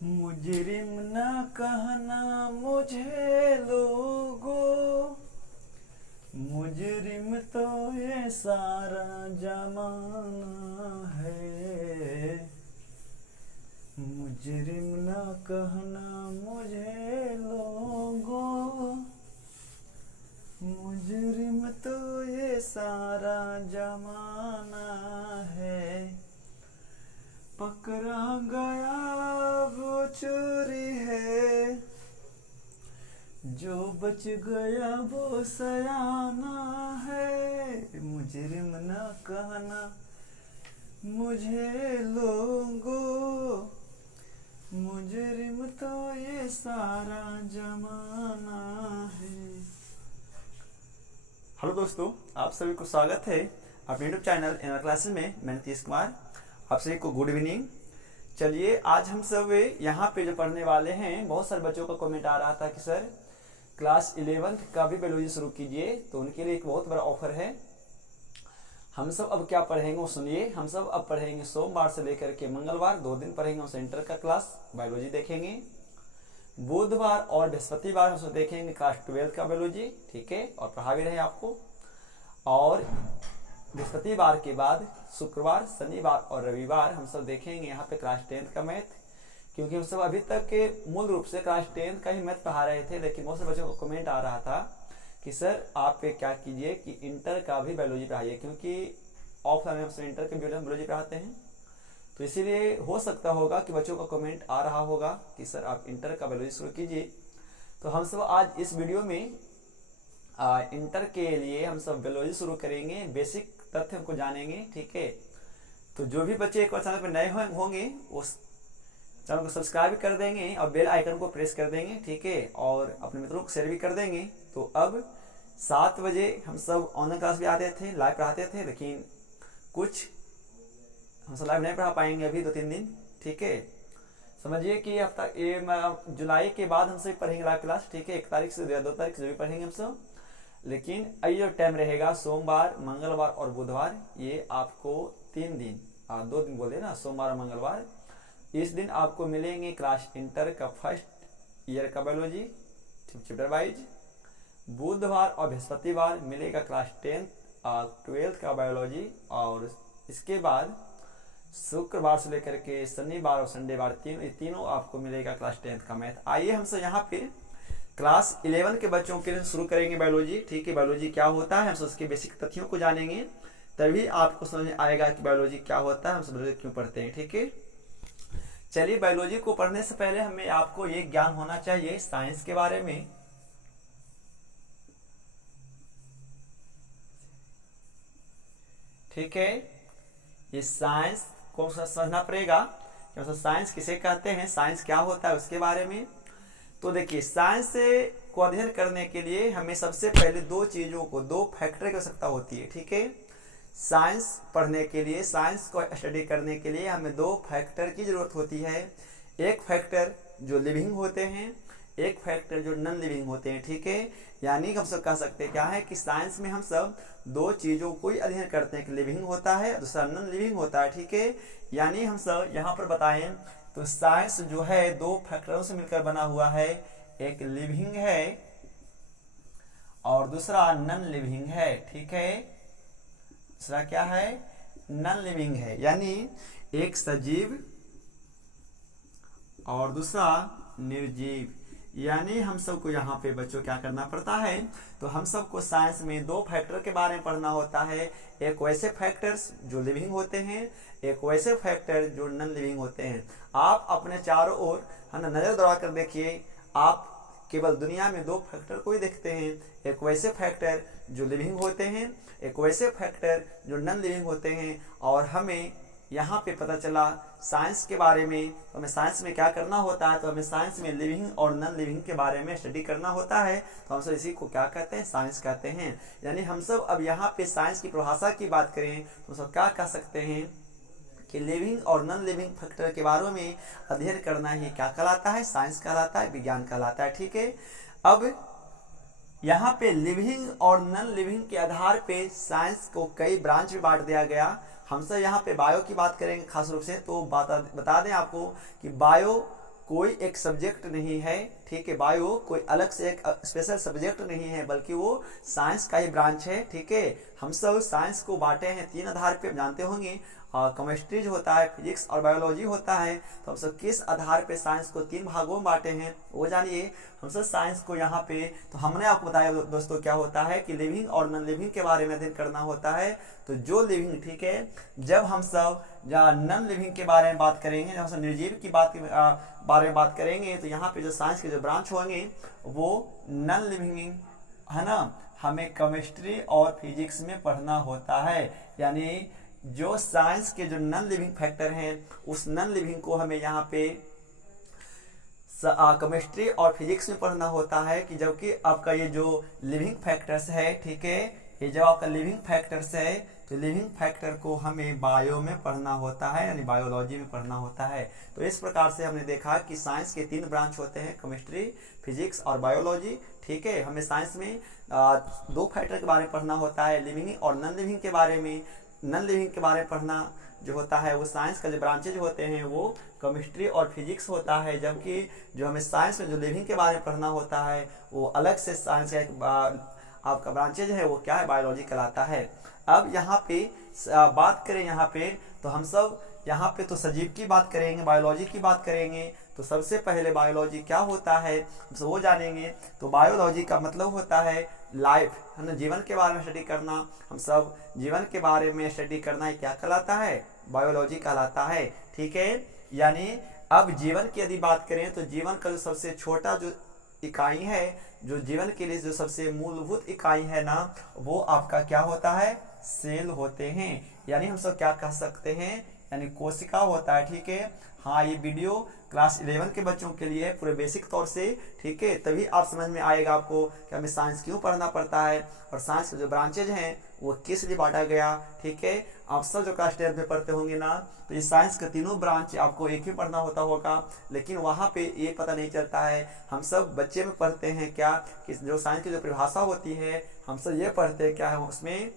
मुजरिम न कहना मुझे लोगों, मुजरिम तो ये सारा जमाना है। मुजरिम न कहना मुझे लोगों, मुजरिम तो ये सारा जमाना है। पकड़ा गया वो चोरी है, जो बच गया वो सयाना है। मुजरिम न कहना मुझे लोगों, मुजरिम तो ये सारा जमाना है। हेलो दोस्तों, आप सभी को स्वागत है अपने यूट्यूब चैनल इन क्लासेस में। मैं नीतीश कुमार, आप सभी को गुड इवनिंग। चलिए, आज हम सब यहाँ पे जो पढ़ने वाले हैं, बहुत सारे बच्चों का कमेंट आ रहा था कि सर क्लास 11th का भी बायोलॉजी शुरू कीजिए, तो उनके लिए एक बहुत बड़ा ऑफर है। हम सब अब क्या पढ़ेंगे वो सुनिए। हम सब अब पढ़ेंगे सोमवार से लेकर के मंगलवार, 2 दिन पढ़ेंगे, उसे इंटर का क्लास बायोलॉजी देखेंगे। बुधवार और बृहस्पतिवार हम देखेंगे क्लास 12 का बायोलॉजी, ठीक है, और पढ़ा भी रहे आपको। और बृहस्पतिवार के बाद शुक्रवार, शनिवार और रविवार हम सब देखेंगे यहाँ पे क्लास 10 का मैथ, क्योंकि हम सब अभी तक के मूल रूप से क्लास 10 का ही मैथ पढ़ा रहे थे। लेकिन बहुत से बच्चों को कमेंट आ रहा था कि सर आप क्या कीजिए कि इंटर का भी बायोलॉजी पढ़ाइए, क्योंकि ऑफलाइन में हम सब इंटर के बायोलॉजी पढ़ाते हैं। तो इसीलिए हो सकता होगा कि बच्चों का कमेंट आ रहा होगा कि सर आप इंटर का बायोलॉजी शुरू कीजिए। तो हम सब आज इस वीडियो में इंटर के लिए हम सब बायोलॉजी शुरू करेंगे, बेसिक तथ्य हमको जानेंगे, ठीक है। तो जो भी बच्चे एक बार चैनल पर नए होंगे उस चैनल को सब्सक्राइब कर देंगे और बेल आइकन को प्रेस कर देंगे, ठीक है, और अपने मित्रों को शेयर भी कर देंगे। तो अब 7 बजे हम सब ऑनलाइन क्लास भी आते थे, लाइव पढ़ाते थे, लेकिन कुछ हम सब लाइव नहीं पढ़ा पाएंगे अभी 2-3 दिन, ठीक है। समझिए कि हफ्ता जुलाई के बाद हम सब पढ़ेंगे लाइव क्लास, ठीक है, 1 तारीख से 2 तारीख से जो भी पढ़ेंगे हम सब। लेकिन ये जो टाइम रहेगा सोमवार, मंगलवार और बुधवार, ये आपको 3 दिन 2 दिन बोले ना, सोमवार और मंगलवार, इस दिन आपको मिलेंगे क्लास इंटर का फर्स्ट ईयर का बायोलॉजी चैप्टर वाइज। बुधवार और बृहस्पतिवार मिलेगा क्लास 10th और 12th का बायोलॉजी। और इसके बाद शुक्रवार से लेकर के शनिवार और संडेवार तीनों आपको मिलेगा क्लास 10th का मैथ। आइए हम सब यहाँ पे क्लास 11 के बच्चों के लिए शुरू करेंगे बायोलॉजी, ठीक है। बायोलॉजी क्या होता है, हम सब उसके बेसिक तथ्यों को जानेंगे, तभी आपको समझ में आएगा कि बायोलॉजी क्या होता है, हम सब बायोलॉजी क्यों पढ़ते हैं, ठीक है। चलिए, बायोलॉजी को पढ़ने से पहले हमें आपको ये ज्ञान होना चाहिए साइंस के बारे में। ठीक है, ये साइंस को समझना पड़ेगा कि साइंस किसे कहते हैं, साइंस क्या होता है, उसके बारे में। तो देखिए, साइंस को अध्ययन करने के लिए हमें सबसे पहले 2 चीजों को, 2 फैक्टर की आवश्यकता होती है, ठीक है। साइंस पढ़ने के लिए, साइंस को स्टडी करने के लिए हमें 2 फैक्टर की जरूरत होती है। एक फैक्टर जो लिविंग होते हैं, एक फैक्टर जो नॉन लिविंग होते हैं, ठीक है। यानी हम सब कह सकते हैं क्या है कि साइंस में हम सब 2 चीजों को ही अध्ययन करते हैं, एक लिविंग होता है, दूसरा नॉन लिविंग होता है, ठीक है। यानी हम सब यहाँ पर बताएं तो साइंस जो है 2 फैक्टरों से मिलकर बना हुआ है, एक लिविंग है और दूसरा नॉन लिविंग है, ठीक है। दूसरा क्या है, नॉन लिविंग है, यानी एक सजीव और दूसरा निर्जीव। यानी हम सबको यहाँ पे बच्चों क्या करना पड़ता है, तो हम सबको साइंस में 2 फैक्टर के बारे में पढ़ना होता है। एक वैसे फैक्टर्स जो लिविंग होते हैं, एक वैसे फैक्टर जो नॉन लिविंग होते हैं। आप अपने चारों ओर है ना नजर दौड़ा कर देखिए, आप केवल दुनिया में 2 फैक्टर को ही देखते हैं, एक वैसे फैक्टर जो लिविंग होते हैं, एक वैसे फैक्टर जो नॉन लिविंग होते हैं। और हमें यहाँ पे पता चला साइंस के बारे में, तो हमें साइंस में क्या करना होता है, तो हमें साइंस में लिविंग और नॉन लिविंग के बारे में स्टडी करना होता है। तो हम सब इसी को क्या कहते हैं, साइंस कहते हैं। यानी हम सब अब यहाँ पे साइंस की परिभाषा की बात करें तो सब क्या कह सकते हैं कि लिविंग और नॉन लिविंग फैक्टर के बारे में अध्ययन करना ही क्या कहलाता है, साइंस कहलाता है, विज्ञान कहलाता है, ठीक है। अब यहाँ पे लिविंग और नॉन लिविंग के आधार पे साइंस को कई ब्रांच में बांट दिया गया। हम सब यहाँ पे बायो की बात करेंगे खास रूप से, तो बता दें आपको कि बायो कोई एक सब्जेक्ट नहीं है, ठीक है। बायो कोई अलग से एक स्पेशल सब्जेक्ट नहीं है, बल्कि वो साइंस का ही ब्रांच है, ठीक है। हम सब साइंस को बांटे हैं 3 आधार पे, जानते होंगे। केमिस्ट्री जो होता है, फिजिक्स और बायोलॉजी होता है। तो हम सब किस आधार पे साइंस को 3 भागों में बांटे हैं वो जानिए। हम सब साइंस को यहाँ पे, तो हमने आपको बताया दोस्तों क्या होता है कि लिविंग और नॉन लिविंग के बारे में अध्ययन करना होता है। तो जो लिविंग, ठीक है, जब हम सब नॉन लिविंग के बारे में बात करेंगे, जब हम सब निर्जीव की बारे में बात करेंगे, तो यहाँ पे जो साइंस के जो ब्रांच होंगे वो नॉन लिविंग है ना, हमें केमिस्ट्री और फिजिक्स में पढ़ना होता है। यानी जो साइंस के जो नॉन लिविंग फैक्टर हैं, उस नॉन लिविंग को हमें यहाँ पे केमिस्ट्री और फिजिक्स में पढ़ना होता है। कि जबकि आपका ये जो लिविंग फैक्टर्स है, ठीक है, ये जब आपका लिविंग फैक्टर्स है, तो लिविंग फैक्टर को हमें बायो में पढ़ना होता है, यानी बायोलॉजी में पढ़ना होता है। तो इस प्रकार से हमने देखा कि साइंस के 3 ब्रांच होते हैं, केमिस्ट्री, फिजिक्स और बायोलॉजी, ठीक है। हमें साइंस में 2 फैक्टर के बारे में पढ़ना होता है, लिविंग और नॉन लिविंग के बारे में। नॉन लिविंग के बारे में पढ़ना जो होता है वो साइंस का जो ब्रांचेज होते हैं वो केमिस्ट्री और फिजिक्स होता है। जबकि जो हमें साइंस में जो लिविंग के बारे में पढ़ना होता है वो अलग से साइंस का एक आपका ब्रांचेज है, वो क्या है, बायोलॉजी कहलाता है। अब यहाँ पे बात करें, यहाँ पे तो हम सब यहाँ पे तो सजीव की बात करेंगे, बायोलॉजी की बात करेंगे। तो सबसे पहले बायोलॉजी क्या होता है हम वो जानेंगे। तो बायोलॉजी का मतलब होता है लाइफ, है ना, जीवन के बारे में स्टडी करना। हम सब जीवन के बारे में स्टडी करना ही क्या कहलाता है, बायोलॉजी कहलाता है, ठीक है। यानी अब जीवन की यदि बात करें तो जीवन का जो सबसे छोटा जो इकाई है, जो जीवन के लिए जो सबसे मूलभूत इकाई है ना, वो आपका क्या होता है, सेल होते हैं। यानी हम सब क्या कह सकते हैं, यानी कोशिका होता है, ठीक है। हाँ, ये वीडियो क्लास 11 के बच्चों के लिए पूरे बेसिक तौर से, ठीक है, तभी आप समझ में आएगा आपको कि हमें साइंस क्यों पढ़ना पड़ता है और साइंस के जो ब्रांचेज हैं वो किस लिए बांटा गया, ठीक है। आप सब जो क्लास 10 में पढ़ते होंगे ना, तो ये साइंस के तीनों ब्रांच आपको एक ही पढ़ना होता होगा, लेकिन वहाँ पे ये पता नहीं चलता है। हम सब बच्चे में पढ़ते हैं क्या कि जो साइंस की जो परिभाषा होती है, हम सब ये पढ़ते हैं क्या है उसमें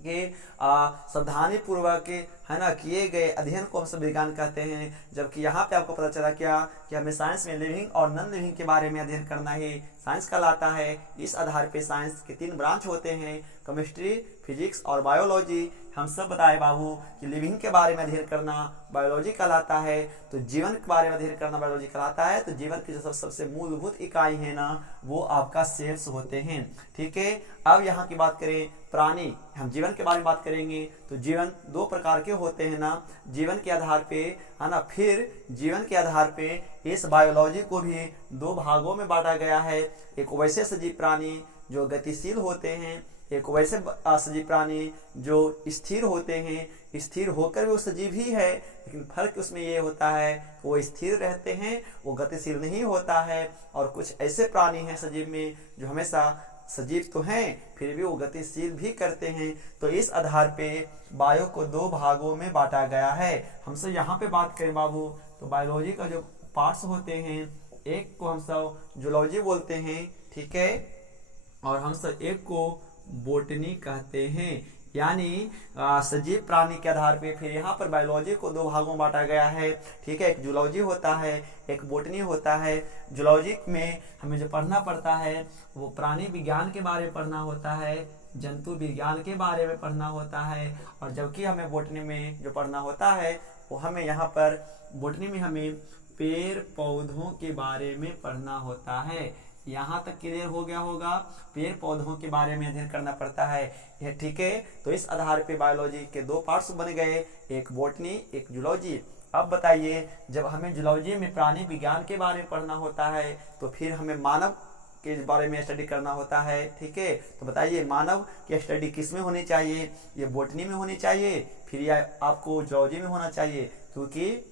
कि सावधानी पूर्वक, है ना, किए गए अध्ययन को हम सब विज्ञान कहते हैं। जबकि यहाँ पे आपको पता चला क्या कि हमें साइंस में लिविंग और नॉन लिविंग के बारे में अध्ययन करना ही साइंस कहलाता है। इस आधार पे साइंस के 3 ब्रांच होते हैं, केमिस्ट्री, फिजिक्स और बायोलॉजी। हम सब बताए बाबू कि लिविंग के बारे में अध्ययन करना बायोलॉजी कहलाता है, तो जीवन के बारे में अध्ययन करना बायोलॉजी कहलाता है। तो जीवन की जो सबसे मूलभूत इकाई है ना, वो आपका सेल्स होते हैं, ठीक है। अब यहाँ की बात करें प्राणी, हम जीवन के बारे में बात करेंगे तो जीवन 2 प्रकार के होते हैं ना, जीवन के आधार पे, है ना। फिर जीवन के आधार पे इस बायोलॉजी को भी 2 भागों में बांटा गया है। एक वैसे सजीव प्राणी जो गतिशील होते हैं, एक वैसे सजीव प्राणी जो स्थिर होते हैं। स्थिर होकर भी वो सजीव ही है, लेकिन फर्क उसमें ये होता है वो स्थिर रहते हैं, वो गतिशील नहीं होता है। और कुछ ऐसे प्राणी हैं सजीव में जो हमेशा सजीव तो हैं फिर भी वो गतिशील भी करते हैं। तो इस आधार पे बायो को 2 भागों में बांटा गया है। हमसे यहाँ पे बात करें बाबू, तो बायोलॉजी का जो पार्ट्स होते हैं, एक को हम सब जूलॉजी बोलते हैं, ठीक है, और हम सब एक को बोटनी कहते हैं। यानी सजीव प्राणी के आधार पे फिर यहाँ पर बायोलॉजी को 2 भागों में बांटा गया है, ठीक है। एक जूलॉजी होता है, एक बोटनी होता है। जूलॉजी में हमें जो पढ़ना पड़ता है वो प्राणी विज्ञान के बारे में पढ़ना होता है, जंतु विज्ञान के बारे में पढ़ना होता है। और जबकि हमें बोटनी में जो पढ़ना होता है वो हमें यहाँ पर बोटनी में हमें पेड़ पौधों के बारे में पढ़ना होता है। यहाँ तक क्लियर हो गया होगा, पेड़ पौधों के बारे में अध्ययन करना पड़ता है, यह ठीक है। तो इस आधार पे बायोलॉजी के 2 पार्ट्स बन गए, एक बोटनी, एक जूलॉजी। अब बताइए, जब हमें जूलॉजी में प्राणी विज्ञान के बारे में पढ़ना होता है तो फिर हमें मानव के बारे में स्टडी करना होता है, ठीक है। तो बताइए मानव की स्टडी किस में होनी चाहिए, ये बोटनी में होनी चाहिए, फिर या आपको जूलॉजी में होना चाहिए। क्योंकि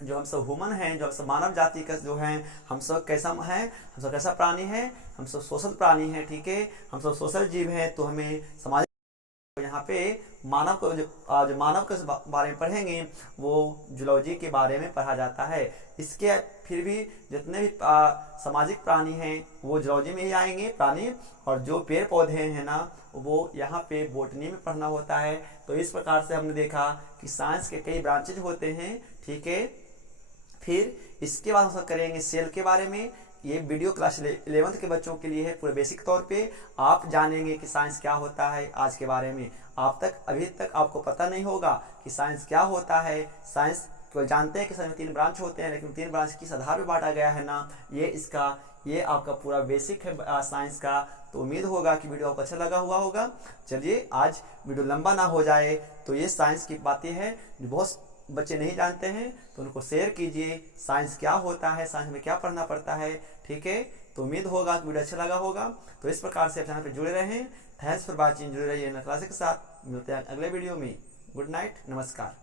जो हम सब ह्यूमन हैं, जो हम सब मानव जाति का जो हैं, हम सब कैसा है, हम सब कैसा प्राणी है, हम सब सोशल प्राणी है, ठीक है, हम सब सोशल जीव हैं। तो हमें समाज यहाँ पे मानव को जो मानव के बारे में पढ़ेंगे वो जूलॉजी के बारे में पढ़ा जाता है। इसके फिर भी जितने भी सामाजिक प्राणी हैं वो जूलॉजी में ही आएंगे प्राणी, और जो पेड़ पौधे हैं ना वो यहाँ पे बोटनी में पढ़ना होता है। तो इस प्रकार से हमने देखा कि साइंस के कई ब्रांचेज होते हैं, ठीक है। फिर इसके बाद हम करेंगे सेल के बारे में। ये वीडियो क्लास 11th के बच्चों के लिए है। पूरे बेसिक तौर पे आप जानेंगे कि साइंस क्या होता है आज के बारे में। अभी तक आपको पता नहीं होगा कि साइंस क्या होता है। साइंस केवल जानते हैं कि साइंस में 3 ब्रांच होते हैं, लेकिन 3 ब्रांच किस आधार पर बांटा गया है ना, ये आपका पूरा बेसिक है साइंस का। तो उम्मीद होगा कि वीडियो आपको अच्छा लगा हुआ होगा। चलिए आज वीडियो लंबा ना हो जाए, तो ये साइंस की बातें हैं जो बहुत बच्चे नहीं जानते हैं, तो उनको शेयर कीजिए। साइंस क्या होता है, साइंस में क्या पढ़ना पड़ता है, ठीक है। तो उम्मीद होगा कि वीडियो अच्छा लगा होगा। तो इस प्रकार से चैनल पर जुड़े रहें। Thanks for watching. जुड़े रहिए क्लासेस के साथ। मिलते हैं अगले वीडियो में। गुड नाइट, नमस्कार।